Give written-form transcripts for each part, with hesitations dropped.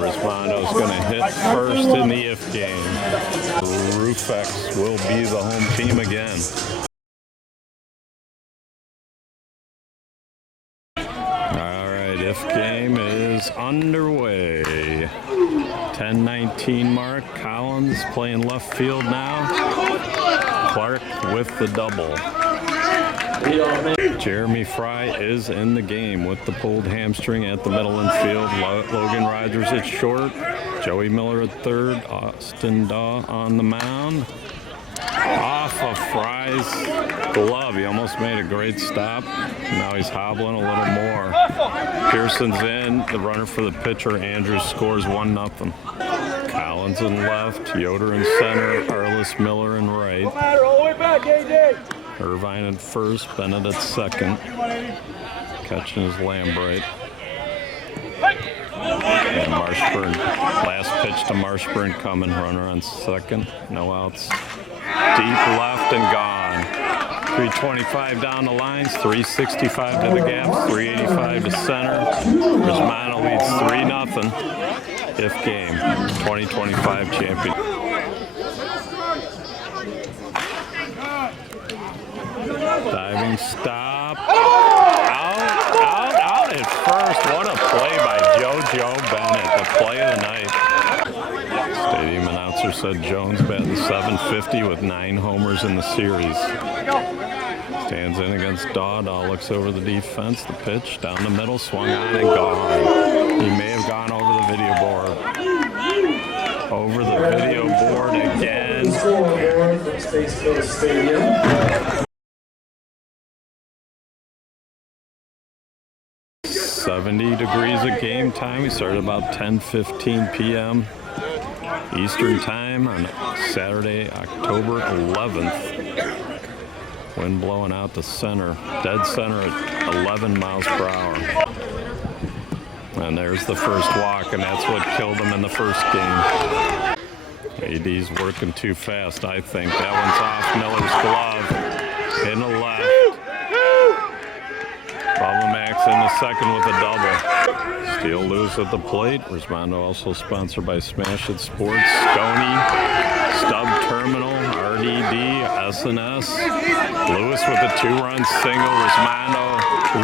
Resmondo's going to hit first in the if game. RoofX will be the home team again. All right, if game is underway. 10-19 mark. Collins playing left field now. Clark with the double. Jeremy Fry is in the game with the pulled hamstring at the middle infield. Logan Rogers at short. Joey Miller at third. Austin Daw on the mound. Off of Fry's glove. He almost made a great stop. Now he's hobbling a little more. Pearson's in. The runner for the pitcher. Andrews scores 1-0. Collins in left. Yoder in center. Arliss Miller in right. Irvine at first. Bennett at second. Catching his Lambright. And Marshburn. Last pitch to Marshburn coming. Runner on second. No outs. Deep left and gone. 325 down the lines, 365 to the gaps, 385 to center. Resmondo leads 3-0. If game, 2025 champion. Diving stop. Out at first. What a play by JoJo Bennett, the play of the night. Stadium announcer said Jones batting .750 with 9 homers in the series. Stands in against Daw. Daw looks over the defense. The pitch down the middle, swung on and gone. He may have gone over the video board. Over the video board again. Spacecoast Stadium. 70 degrees at game time. We started about 10:15 p.m. Eastern time on Saturday, October 11th. Wind blowing out to center, dead center at 11 miles per hour. And there's the first walk, and that's what killed him in the first game. AD's working too fast, I think. That one's off Miller's glove. In the left. Bubba Max in the second with a double. Steele Lewis at the plate. Resmondo also sponsored by Smash It Sports. SCONI-StubTerm-RDD-S&S. Lewis with a 2-run single. Resmondo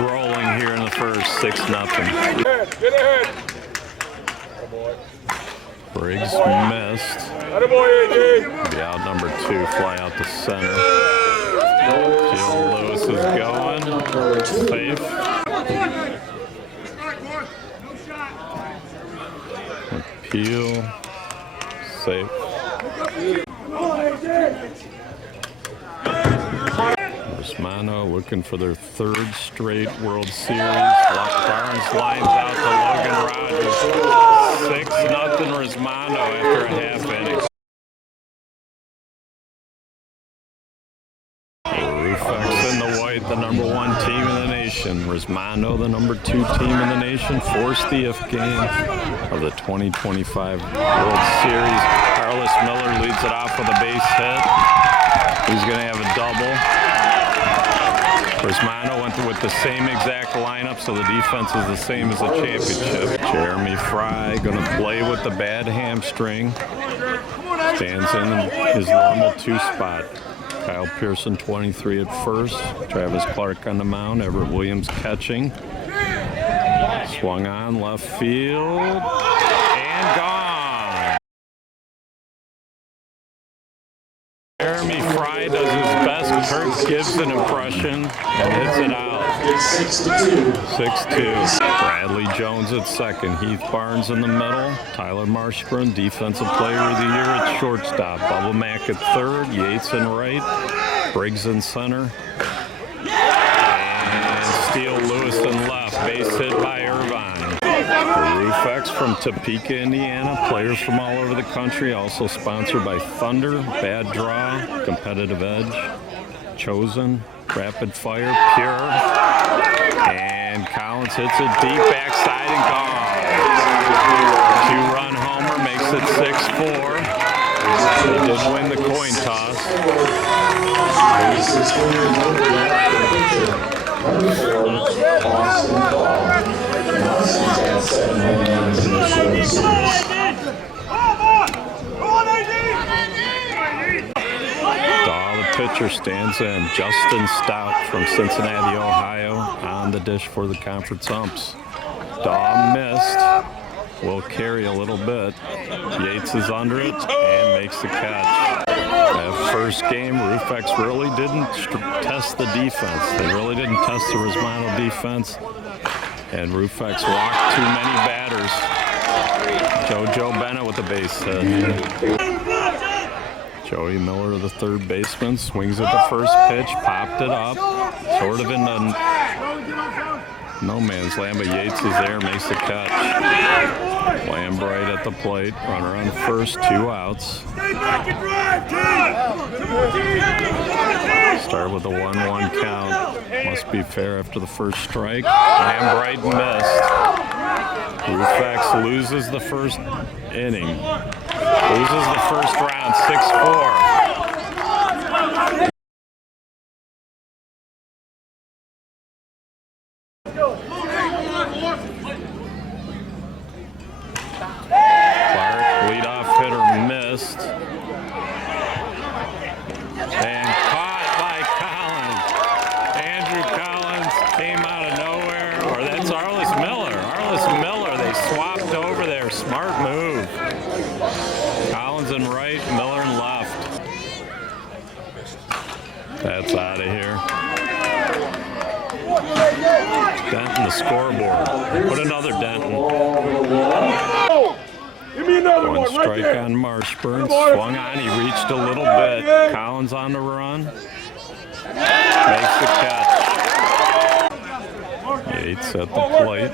rolling here in the first, 6-0. Get ahead. Briggs missed. Be out number 2, fly out to center. Steele Lewis is going. Safe. Appeal. Safe. Resmondo looking for their 3rd straight World Series. Barnes lines out to Logan Rogers. 6-0 Resmondo after a half inning. RoofX in the white, the number 1 team in the nation. Resmondo, the number 2 team in the nation, forced the if game of the 2025 World Series. Arliss Miller leads it off with a base hit. He's going to have a double. Resmondo went with the same exact lineup, so the defense is the same as the championship. Jeremy Fry going to play with the bad hamstring. Stands in his normal 2 spot. Kyle Pearson, 23 at first. Travis Clark on the mound. Everett Williams catching. Swung on left field. And gone. Jeremy Fry does his best Kirk Gibson impression and hits it out. 6-2. Bradley Jones at second. Heath Barnes in the middle. Tyler Marshburn, Defensive Player of the Year at shortstop. Bubba Mack at third. Yates in right. Briggs in center. And Steele Lewis in left. Base hit by Irvine. RoofX from Topeka, Indiana. Players from all over the country. Also sponsored by Thunder, Bad Draw, Competitive Edge, Chosen, Rapid Fire, Pure. And Collins hits it deep backside and gone. 2-run homer makes it 6-4. They did win the coin toss. The pitcher stands in. Justin Stout from Cincinnati, Ohio, on the dish for the conference umps. Daw missed. Will carry a little bit. Yates is under it and makes the catch. That first game, RoofX really didn't test the defense. They really didn't test the Resmondo defense. And RoofX walked too many batters. Joe Bennett with the base hit. Joey Miller, the third baseman, swings at the first pitch, popped it up, sort of into no man's land, but Yates is there, makes the catch. Lambright at the plate, runner on first, 2 outs. Start with a 1-1 count. Must be fair after the first strike. Lambright missed. RoofX loses the first inning. Loses the first round, 6-4. Clark, leadoff hitter, missed. And caught by Collins. Andrew Collins came out of nowhere. Or that's Arliss Miller. Arliss Miller, they swapped over there. Smart move. Collins in right, Miller in left. That's out of here. Dent in the scoreboard. Put another dent in. One strike on Marshburn. Swung on, he reached a little bit. Collins on the run. Makes the catch. Yates at the plate.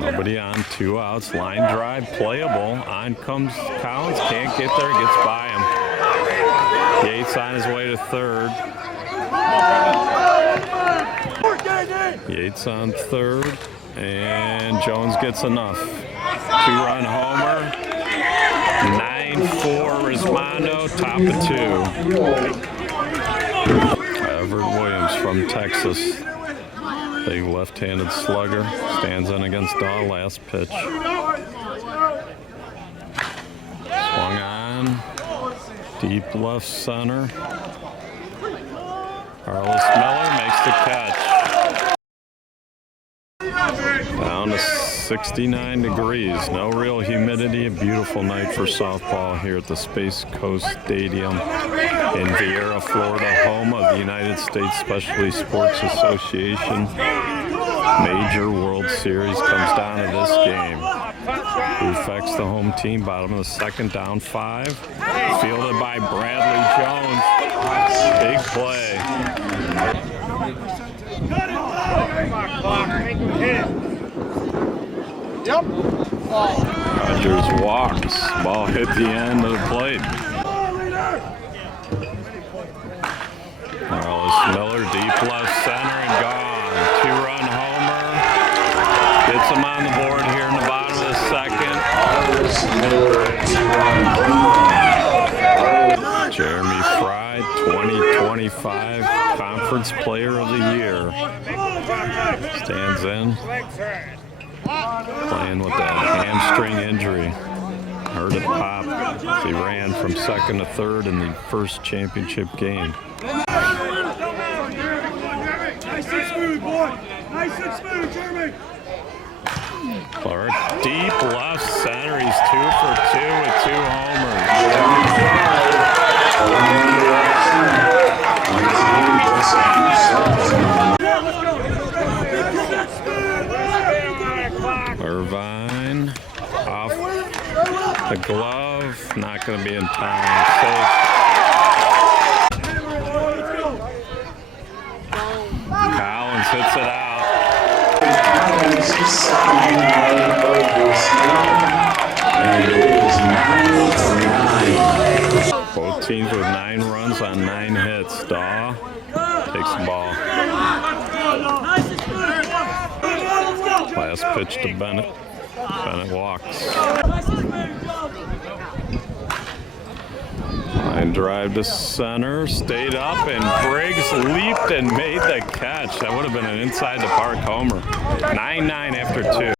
Nobody on, 2 outs. Line drive, playable. On comes Collins, can't get there, gets by him. Yates on his way to third. Yates on third, and Jones gets enough. 2-run homer. 9-4 Resmondo, top of 2. Everett Williams from Texas. Big left-handed slugger. Stands in against Daw, last pitch. Swung on. Deep left center. Arliss Miller makes the catch. Down to 69 degrees. No real humidity. A beautiful night for softball here at the Spacecoast Stadium in Viera, Florida, home of the United States Specialty Sports Association. Major World Series comes down to this game. RoofX, the home team, bottom of the second, down 5. Fielded by Bradley Jones. Big play. Rogers walks. Ball hit the end of the plate. Arliss Miller, deep left center and gone. 2-run homer. Gets him on the board here in the bottom of the second. Jeremy Fry, 2025 Conference Player of the Year. Stands in. Playing with that hamstring injury. Heard it pop as he ran from second to third in the first championship game. Nice and smooth, boy. Nice and smooth, Jeremy. Clark, deep left center. He's 2 for 2 with 2 homers. Irvine off the glove, not going to be in time. Safe. Collins hits it out. Both teams with 9 runs on 9 hits. Daw takes the ball. Last pitch to Bennett. Bennett walks. Line drive to center, stayed up, and Briggs leaped and made the catch. That would have been an inside the park homer. 9-9 after 2.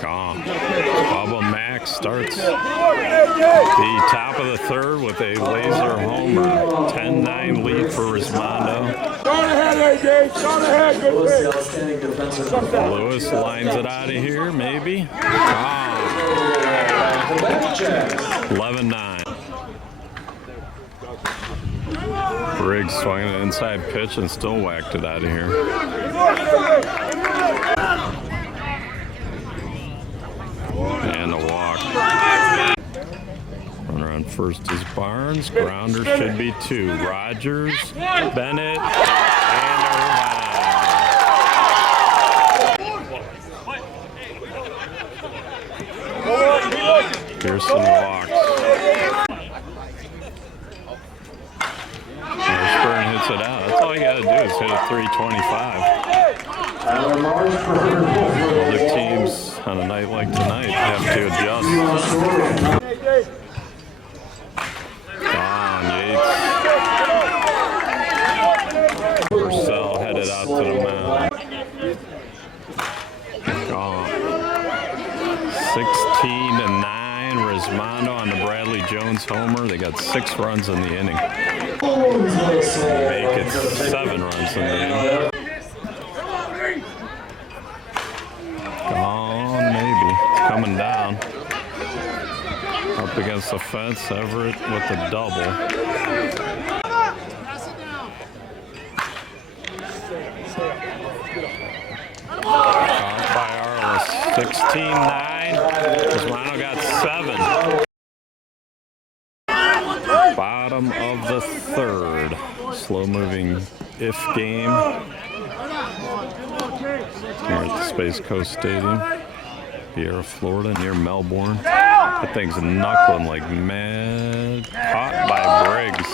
Gone. Bubba Max starts the top of the third with a laser homer. 10-9 lead for Resmondo. Lewis lines it out of here, maybe. Gone. 11-9. Briggs swinging an inside pitch and still whacked it out of here. And a walk. Runner on first is Barnes. Grounder should be 2. Rogers, Bennett, and Irvine. Pearson walks. Marshburn hits it out. That's all you got to do is hit a 325. Other teams on a night like tonight have to adjust. Gone, Yates. Purcell headed out to the mound. Gone. 16-9. Resmondo on the Bradley Jones homer. They got 6 runs in the inning. Make it 7 runs in the inning. Maybe. It's coming down. Up against the fence. Everett with a double. Caught by Arliss. 16-9. Resmondo got 7. Bottom of the third. Slow-moving if game. Here at the Spacecoast Stadium, Viera, Florida, near Melbourne. That thing's knuckling like mad. Caught by Briggs.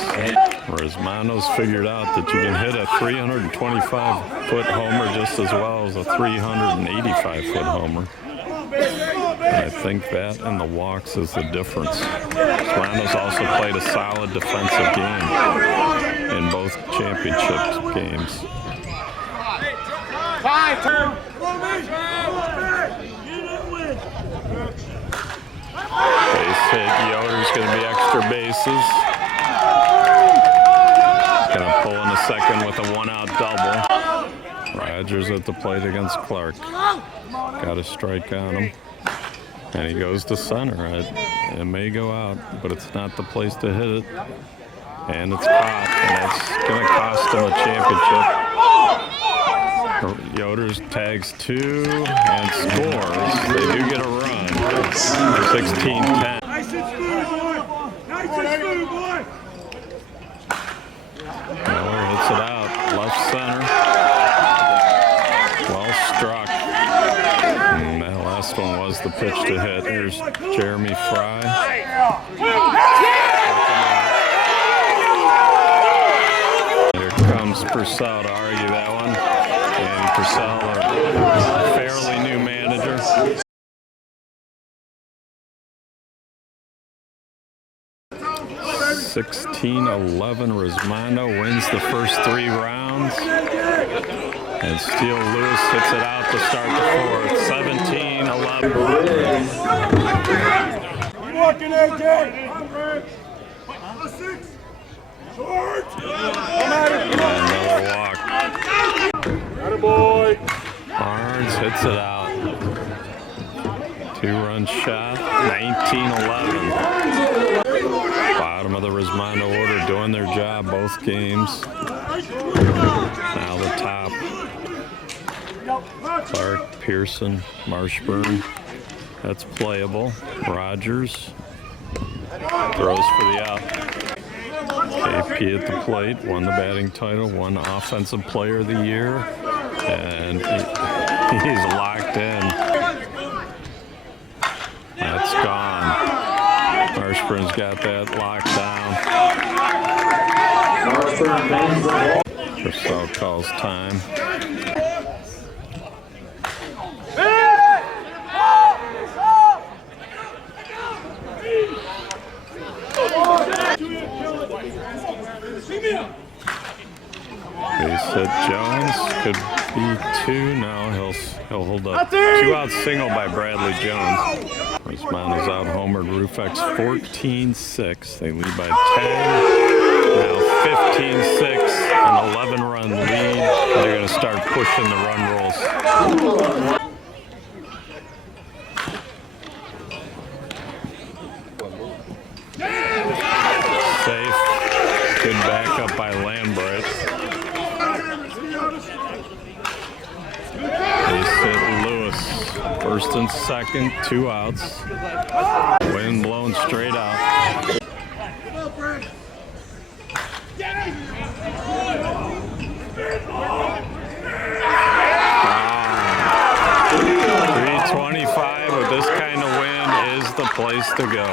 Resmondo's figured out that you can hit a 325-foot homer just as well as a 385-foot homer. And I think that and the walks is the difference. Resmondo's also played a solid defensive game in both championship games. Base hit. Yoder's going to be extra bases. Going to pull in a second with a 1-out double. Rogers at the plate against Clark. Got a strike on him. And he goes to center. It may go out, but it's not the place to hit it. And it's caught. And it's going to cost him a championship. Yoder's tags 2 and scores. They do get a run. 16-10. Nice and smooth, boy. Nice and smooth, boy. Miller hits it out. Left center. Well struck. And that last one was the pitch to hit. Here's Jeremy Fry. Here comes Purcell to argue that one. And Purcell, a fairly new manager. 16-11. Resmondo wins the first 3 rounds. And Steele Lewis hits it out to start the 4th. 17-11. Walking AJ. Short. Another walk. Boy. Barnes hits it out. 2-run shot. 19-11. Bottom of the Resmondo order doing their job both games. Now the top. Clark, Pearson, Marshburn. That's playable. Rogers throws for the out. KP at the plate, won the batting title, won Offensive Player of the Year, and he's locked in. That's gone. Marshburn's got that locked down. Purcell calls time. 2-out single by Bradley Jones. Resmondo's out homered RoofX 14-6. They lead by 10. Now 15-6, an 11-run lead. They're going to start pushing the run rolls. Safe. Good backup by Lambright. Base hit Lewis. First and second, 2 outs. Wind blowing straight out. 325 with this kind of wind is the place to go.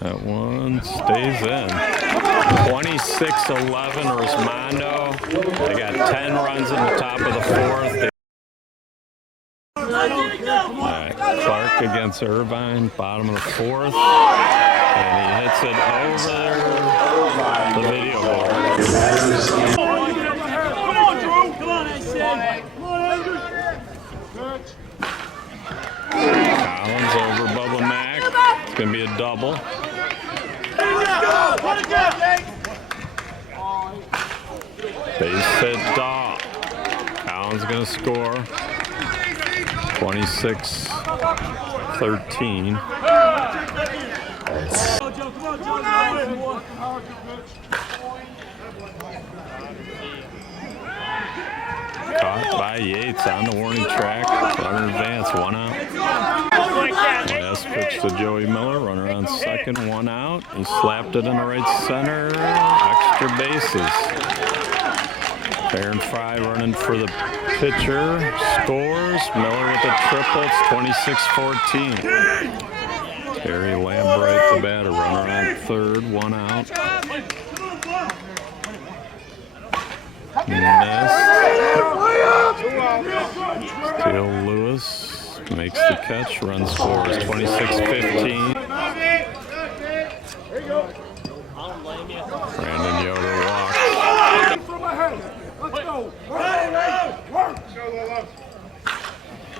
That one stays in. 26-11 Resmondo. They got 10 runs in the top of the 4th. All right, Clark against Irvine, bottom of the 4th. And he hits it over the video board. Come on, Drew. Come on, I said. Come on, Andrew. Collins over Bubba Mack. It's going to be a double. Base hit Daw. Collins going to score. 26-13. Caught by Yates on the warning track. Runner advance, 1 out. Last pitch to Joey Miller. Runner on second, 1 out. He slapped it in the right center. Extra bases. Fair and Fry running for the pitcher. Scores. Miller with a triple. It's 26-14. Terry Lambright, the batter. Runner on third, 1 out. Nest. Steele Lewis makes the catch. Run scores. 26-15. Brandon Yoder walks.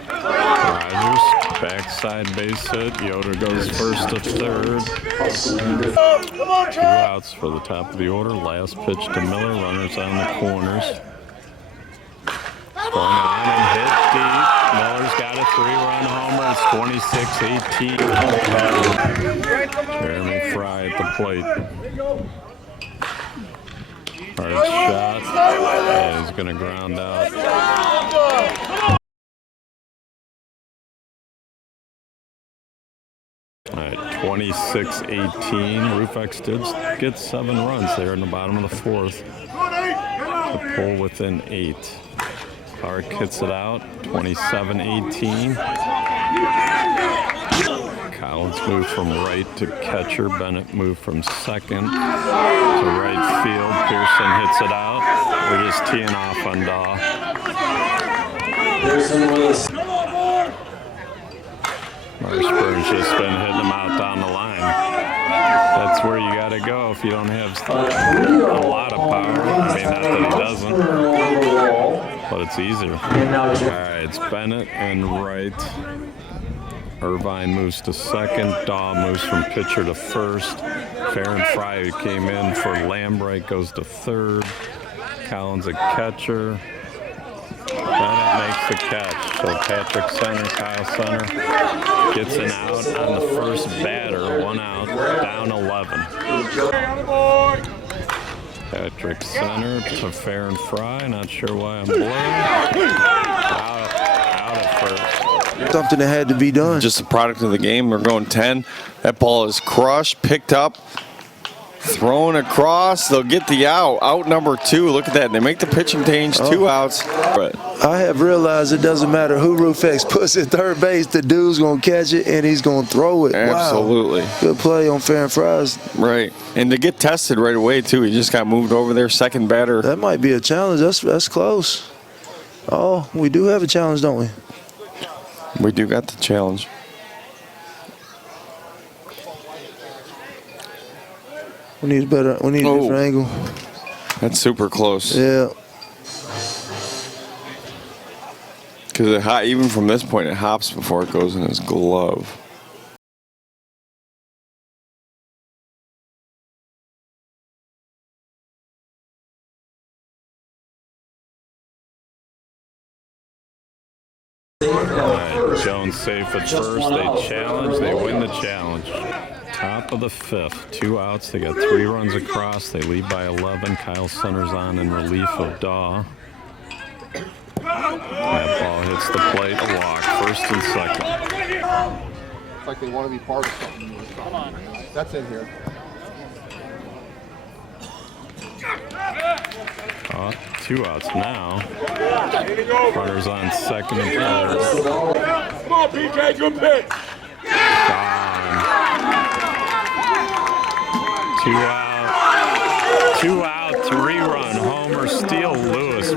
Rogers, backside base hit. Yoder goes first to third. 2 outs for the top of the order. Last pitch to Miller. Runners on the corners. Swung on and hit deep. Miller's got a 3-run homer. It's 26-18. Jeremy Fry at the plate. Hard shot. Yeah, he's going to ground out. All right, 26-18. RoofX did get 7 runs there in the bottom of the 4th to pull within 8. Clark hits it out, 27-18. Collins moved from right to catcher. Bennett moved from second to right field. Pearson hits it out. We're just teeing off on Daw. Marshburn's just been hitting them out down the line. That's where you got to go if you don't have a lot of power. I mean, not that he doesn't, but it's easier. All right, it's Bennett and right. Irvine moves to second. Daw moves from pitcher to first. Fair and Fry, who came in for Lambright, goes to third. Collins a catcher. Bennett makes the catch. So Patrick center, Kyle center gets an out on the first batter. 1 out, down 11. Patrick center to Fair and Fry. Not sure why I'm blurred. Out at first. Something that had to be done. Just a product of the game. We're going 10. That ball is crushed, picked up, thrown across. They'll get the out. Out number 2. Look at that. They make the pitching change. 2 outs. I have realized it doesn't matter who RoofX puts at third base. The dude's going to catch it, and he's going to throw it. Absolutely. Wow. Good play on Fair and Fry's. Right. And to get tested right away, too. He just got moved over there. Second batter. That might be a challenge. That's close. Oh, we do have a challenge, don't we? We do got the challenge. We need a different angle. That's super close. Yeah. Because even from this point, it hops before it goes in his glove. Alright, Jones safe at first. They challenge. They win the challenge. Top of the fifth. 2 outs. They got 3 runs across. They lead by 11. Kyle centers on in relief of Daw. That ball hits the plate. A walk. First and second. It's like they want to be part of something. Come on. That's in here. 2 outs now. Runners on second and third. Come on, PK, good pitch. Gone. 2 out. 2 out. 3-run homer. Steele Lewis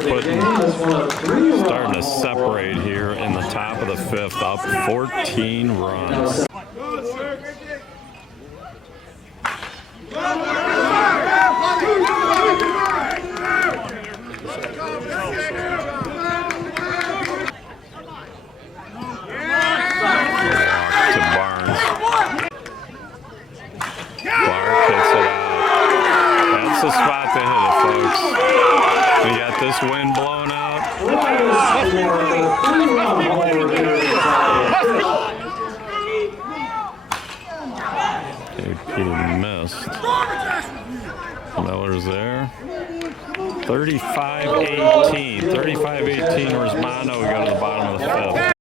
starting to separate here in the top of the fifth. Up 14 runs. The spot to hit it, folks. We got this wind blowing out. JP missed. Miller's there. 35-18. 35-18 Resmondo. We go to the bottom of the fifth.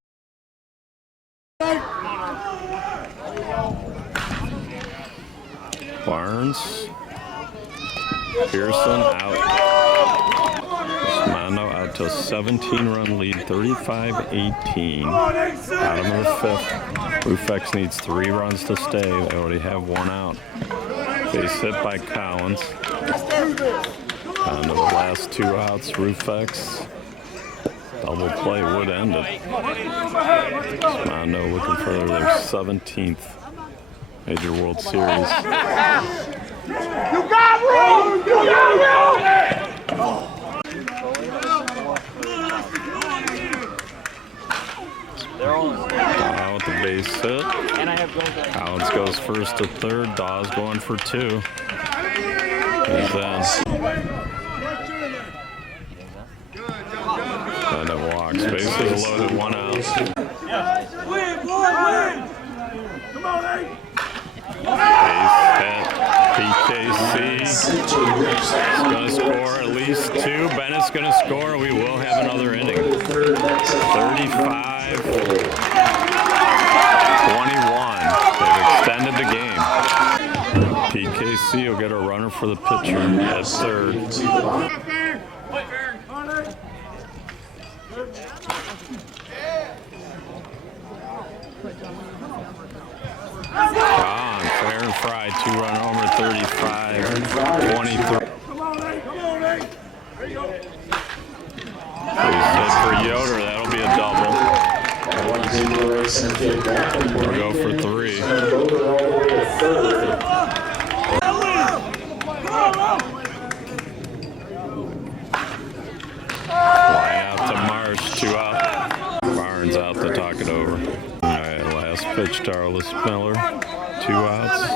Barnes. Pearson out. Resmondo out to a 17-run lead, 35-18. Bottom of the fifth. RoofX needs 3 runs to stay. They already have 1 out. Base hit by Collins. Down to the last 2 outs. RoofX. Double play would end it. Resmondo looking for their 17th Major World Series. You got room! You got room! Daw with the base hit. Collins goes first to third. Daw's going for 2. He's in. And it walks. Bases loaded, 1 out. Win, boy, win! Come on, Hank! Base hit. PKC is going to score at least 2. Bennett's going to score. We will have another inning. 35-21. They've extended the game. PKC will get a runner for the pitcher at third. Gone. Fair and Fry. 2-run homer. 35-23. Please hit for Yoder. That'll be a double. We'll go for 3. Line out to Marsh. 2 out. Barnes out to talk it over. All right, last pitch to Arliss Miller. 2 outs.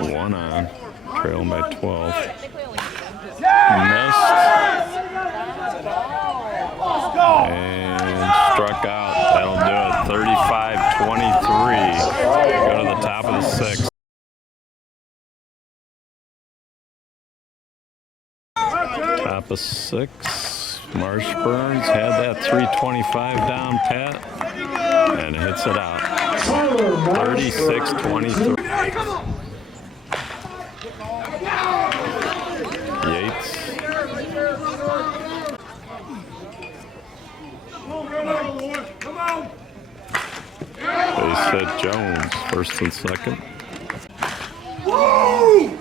1 on. Trailing by 12. Missed. And struck out. That'll do it. 35-23. Go to the top of the 6th. Top of 6. Marsh Burns had that 325 down pat. And hits it out. 36-23. Yates. Base hit Jones, first and second. Woo!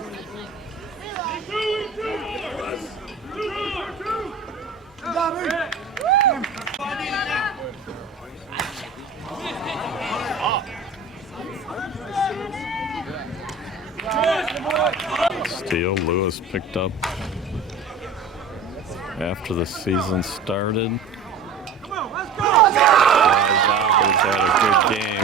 Come on. Lewis picked up after the season started. Flies out, but he's had a good game.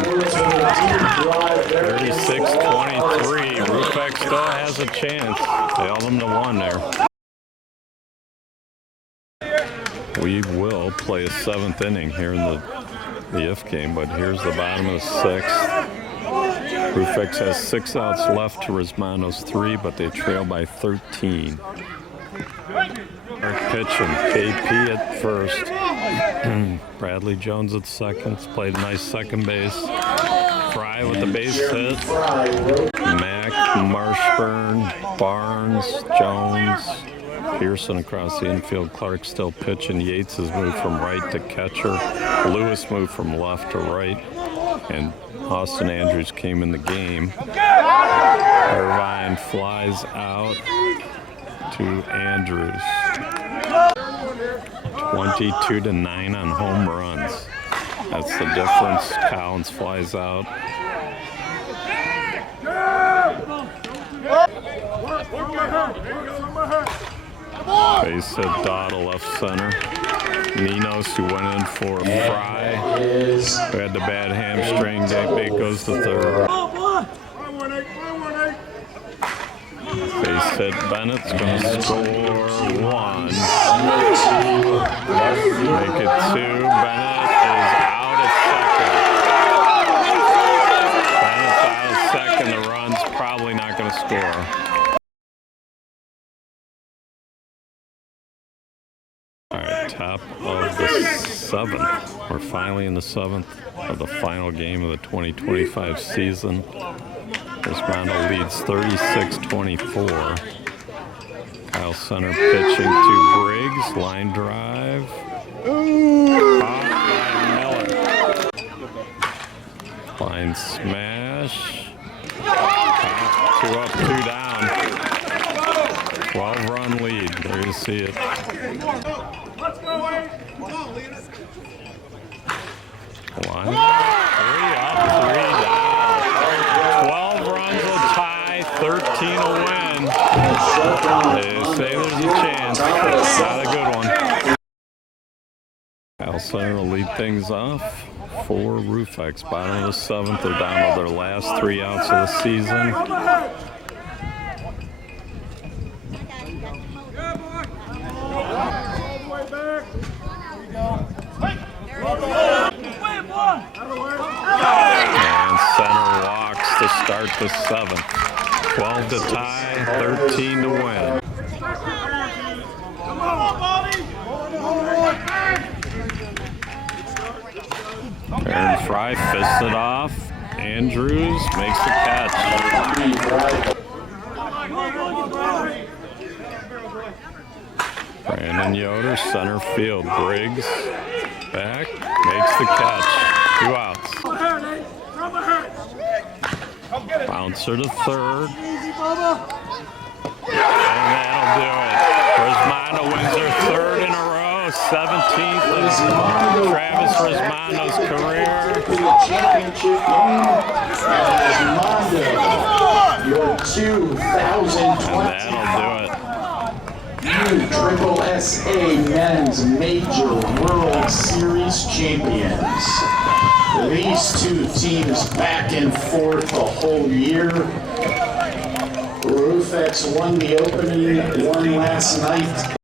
36-23. RoofX still has a chance. They held them to 1 there. We will play a 7th inning here in the if game, but here's the bottom of the 6th. RoofX has 6 outs left to Resmondo's 3, but they trail by 13. Pitch and KP at first. Bradley Jones at second. Played a nice second base. Fry with the base hit. Mack, Marshburn, Barnes, Jones, Pearson across the infield. Clark still pitching. Yates has moved from right to catcher. Lewis moved from left to right. And Austin Andrews came in the game. Irvine flies out to Andrews. 22-9 on home runs. That's the difference. Collins flies out. Base hit Dodd left center. Ninos, who went in for a Fry, who had the bad hamstring. Bait goes to third. Base hit Bennett's going to score 1. Make it 2. Bennett is out at second. Bennett's out at second. The run's probably not going to score. All right, top of the 7th. We're finally in the 7th of the final game of the 2025 season. Resmondo leads 36-24. Kyle Center pitching to Briggs. Line drive. Caught by Miller. Line smash. 2 up, 2 down. 12-run lead. There you see it. One, 3 up, 3 down. 12 runs will tie, 13 will win. They say there's a chance. Not a good one. Kyle Center will lead things off for RoofX. Bottom of the 7th, they're down to their last 3 outs of the season. And Center walks to start the 7th. 12 to tie, 13 to win. Aaron Fry fists it off. Andrews makes the catch. Brandon Yoder, center field. Briggs back, makes the catch. 2 outs. Bouncer to third. And that'll do it. Resmondo wins their 3rd in a row. 17th is Travis Resmondo's career. Championship game as Resmondo, your 2020 And that'll do it. USSSA Men's Major World Series champions. These 2 teams back and forth the whole year. RoofX won the opening, won last night.